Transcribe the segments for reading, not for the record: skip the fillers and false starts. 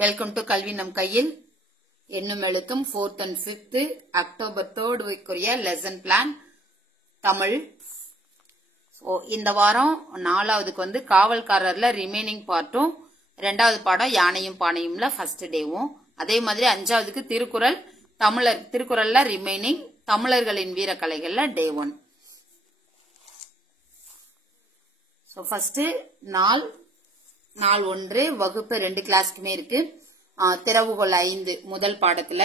Welcome to கல்வி நம் கையில். எண்ணும் எழுத்தும் 4th and 5th October 3rd வீக்குரிய லெசன் பிளான் தமிழ். இந்த வாரம் 4வதுக்கு காவல்காரர்ல ரிமைனிங் பார்ட்டும், 2வது பாடம் யானையும் பானையும்ல ஃபர்ஸ்ட் டேவும், அதே மாதிரி 5வதுக்கு திருக்குறள் திருக்குறள்ல ரிமைனிங் தமிழர்களின் வீரக்கலைகள்ல டே 1. ஃபர்ஸ்ட் நாள் 1 வகுப்பு 2 கிளாஸ்க்குமே இருக்கு. திறவுகோல் 5 முதல் பாடத்துல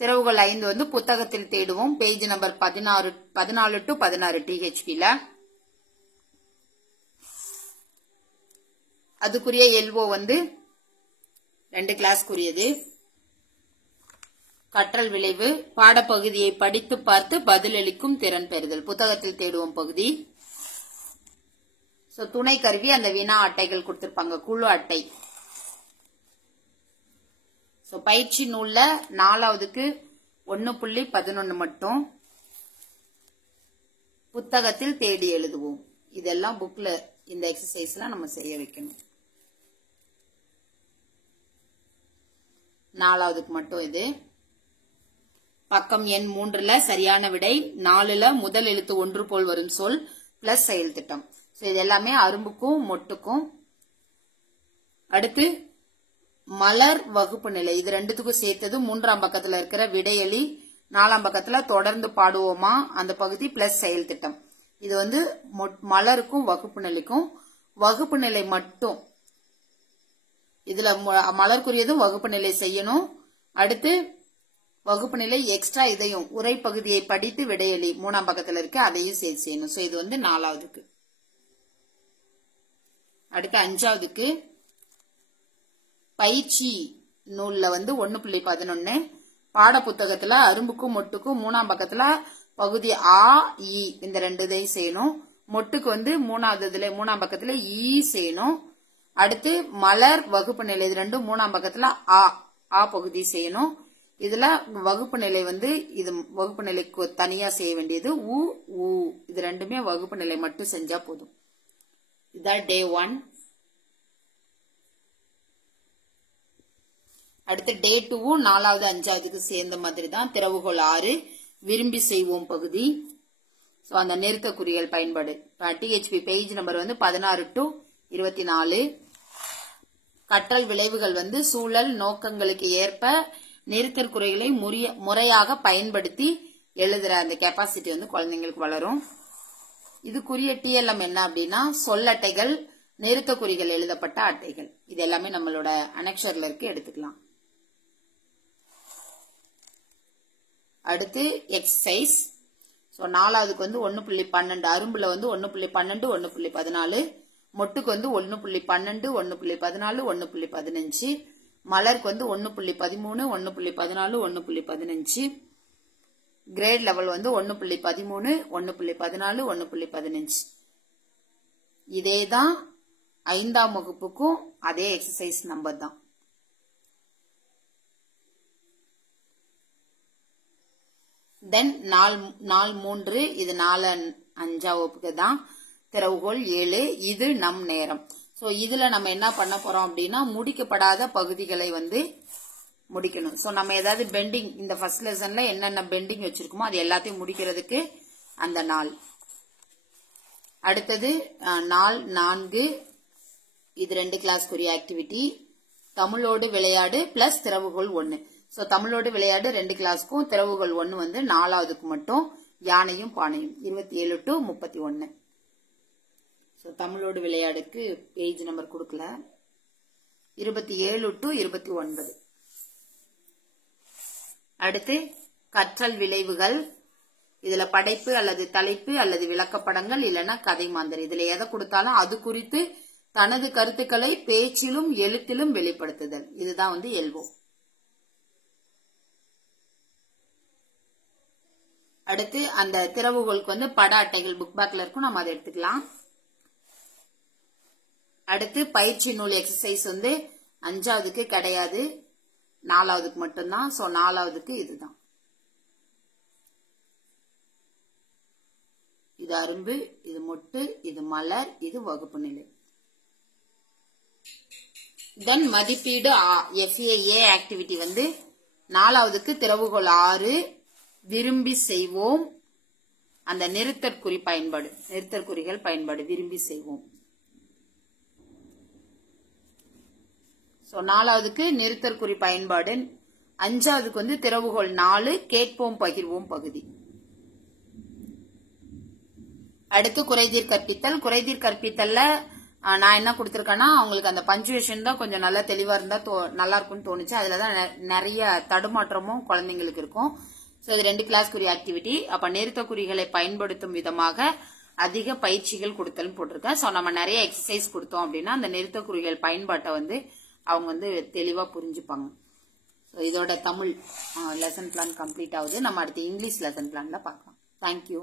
திறவுகோல் 5 புத்தகத்தில் தேடுவோம். Page number 14 to 16 THPல. அதுக்குரிய எல்ஓ 2 கிளாஸ்க்குரியது. கற்றல் விளைவு பாடப்பகுதியை படித்து பார்த்து பதிலளிக்கும் திறன் பெறுதல். புத்தகத்தில் தேடுவோம் பகுதி. துணை கருவி அந்த வினா அட்டைகள் கொடுத்திருப்பாங்க, குழு அட்டை. பயிற்சி நூல்ல 4வதுக்கு 1.11 மட்டும் புத்தகத்தில் தேடி எழுதுவோம். இதெல்லாம் புக்ல இந்த எக்ஸசைஸ்லாம் நம்ம செய்ய வைக்கணும். 4வதுக்கு மட்டும் இது. பக்கம் எண் 3ல சரியான விடை 4ல முதல் எழுத்து ஒன்று போல் வரும் சொல் பிளஸ் செயல் திட்டம். இது எல்லாமே அரும்புக்கும் மொட்டுக்கும். அடுத்து மலர் வகுப்பு நிலை, இது 2த்துக்கும் சேர்த்தது 3ஆம் பக்கத்துல இருக்கிற விடையளி, 4ஆம் பக்கத்துல தொடர்ந்து பாடுவோமா அந்த பகுதி பிளஸ் செயல் திட்டம். இது மலருக்கும் வகுப்பு நிலைக்கும். வகுப்பு நிலை மட்டும் இதுல மலருக்குரியதும் வகுப்பு நிலை செய்யணும். அடுத்து வகுப்பு நிலை எக்ஸ்ட்ரா இதையும் உரை பகுதியை படித்து விடையளி 3ஆம் பக்கத்துல இருக்கு, அதையும் சேர்த்து செய்யணும். இது 4வதுக்கு. அடுத்து 5வதுக்கு பயிற்சி நூல்ல 1.11 பாட புத்தகத்துல அரும்புக்கும் மொட்டுக்கும் 3ஆம் பக்கத்துல பகுதி ஆ இ இந்த 2 இதையும் செய்யணும். மொட்டுக்கு 3ஆம் பக்கத்துல ஈ செய்யணும். அடுத்து மலர் வகுப்பு நிலை, இது 2 3ஆம் பக்கத்துல ஆ பகுதி செய்யணும். இதுல வகுப்பு நிலை இது வகுப்பு நிலைக்கு தனியா செய்ய வேண்டியது உ ஊ, இது 2மே வகுப்பு நிலை மட்டும் செஞ்சா போதும். இதான் டே 1. அடுத்து டே 2வும் 4வது 5வதுக்கு சேர்ந்த மாதிரி தான். திறவுகோல் 6 விரும்பி செய்வோம் பகுதி. அந்த நிறுத்தக்குறிகள் பயன்பாடு. THP page number 16 to 24. கற்றல் விளைவுகள் சூழல் நோக்கங்களுக்கு ஏற்ப நிறுத்தற்குறைகளை முறையாக பயன்படுத்தி எழுதுற அந்த கெப்பாசிட்டி குழந்தைங்களுக்கு வளரும். இதுக்குரிய TLM என்ன அப்படின்னா சொல்லட்டைகள், நிறுத்தக்குறிகள் எழுதப்பட்ட அட்டைகள். இது எல்லாமே நம்மளோட அனெக்ஷர்ல இருக்கு, எடுத்துக்கலாம். அடுத்து எக்ஸசைஸ். 4வதுக்கு 1.12 அரும்புல 1.12 1.14, மொட்டுக்கு 1.12 1.14 1.15, மலருக்கு 1.13 1.14 1.15, கிரேட் லெவல் 1.13 1.14 1.15. இதேதான் 5ஆம் வகுப்புக்கும் அதே எக்ஸசைஸ் நம்பர் தான். தென் நாள் 3 இது 4-5ஆம் வகுப்புக்கு தான். திறவுகோல் 7 இது நம் நேரம். இதுல நம்ம என்ன பண்ண போறோம் அப்படின்னா முடிக்கப்படாத பகுதிகளை முடிக்கணும். நம்ம ஏதாவது பெண்டிங் இந்த ஃபர்ஸ்ட் லெசன்ல என்னென்ன பெண்டிங் வச்சிருக்கோமோ அது எல்லாத்தையும் முடிக்கிறதுக்கு அந்த நாள். அடுத்தது நாள் 4 இது 2 கிளாஸ்க்குரிய ஆக்டிவிட்டி. தமிழோடு விளையாடு பிளஸ் திறவுகோல் 1. தமிழோடு விளையாடு 2 கிளாஸ்க்கும், திறவுகோல் 1 4வதுக்கு மட்டும். யானையும் பானையும் 27 to 31. தமிழோடு விளையாடுக்கு பேஜ் நம்பர் கொடுக்கல, 27 to 29. அடுத்து கற்றல் விளைவுகள். இதுல படைப்பு அல்லது தலைப்பு அல்லது விளக்கப்படங்கள் இல்லைன்னா கதை மாந்தர், இதுல எதை கொடுத்தாலும் அது குறித்து தனது கருத்துக்களை பேச்சிலும் எழுத்திலும் வெளிப்படுத்துதல். இதுதான் எல்ஓ. அடுத்து அந்த திறவுகோலுக்கு பட அட்டைகள் புக் பேக்ல இருக்கும், நம்ம அதை எடுத்துக்கலாம். அடுத்து பயிற்சி நூல் எக்ஸசைஸ் 5வதுக்கு கிடையாது, 4வதுக்கு மட்டும்தான். 4வதுக்கு இதுதான். இது அரும்பு, இது மொட்டு, இது மலர், இது வகுப்பு நிலை. தென் மதிப்பீடு FAA ஆக்டிவிட்டி வந்து 4வதுக்கு திறவுகோல் 6 விரும்பி செய்வோம். அந்த நிறுத்தற்குறி பயன்பாடு, நிறுத்தற்குறிகள் பயன்பாடு விரும்பி செய்வோம். சோ 4வதுக்கு நிறுத்தற்குறி பயன்பாடு. 5வதுக்கு வந்து திறவுகோல் 4 கேட்போம் பகிர்வோம் பகுதி. அடுத்து குறைதீர் கற்பித்தல். குறைதீர் கற்பித்தல்ல நான் என்ன கொடுத்திருக்கேன்னா, அவங்களுக்கு அந்த பஞ்சுவேஷன் தான் கொஞ்சம் நல்லா தெளிவா இருந்தா நல்லா இருக்கும்னு தோணுச்சு. அதுலதான் நிறைய தடுமாற்றமும் குழந்தைங்களுக்கு இருக்கும். சோ இது 2 கிளாஸ்க்குரிய ஆக்டிவிட்டி. அப்ப நிறுத்தக்குறிகளை பயன்படுத்தும் விதமாக அதிக பயிற்சிகள் கொடுத்தல் போட்டிருக்கேன். சோ நம்ம நிறைய எக்ஸசைஸ் கொடுத்தோம் அப்படின்னா அந்த நிறுத்தக்குறிகள் பயன்பாட்டை வந்து அவங்க வந்து தெளிவா புரிஞ்சுப்பாங்க. சோ இதோட தமிழ் லெசன் பிளான் கம்ப்ளீட் ஆகுது. நம்ம அடுத்து இங்கிலீஷ் லெசன் பிளான்ல பார்க்கலாம். தேங்க்யூ.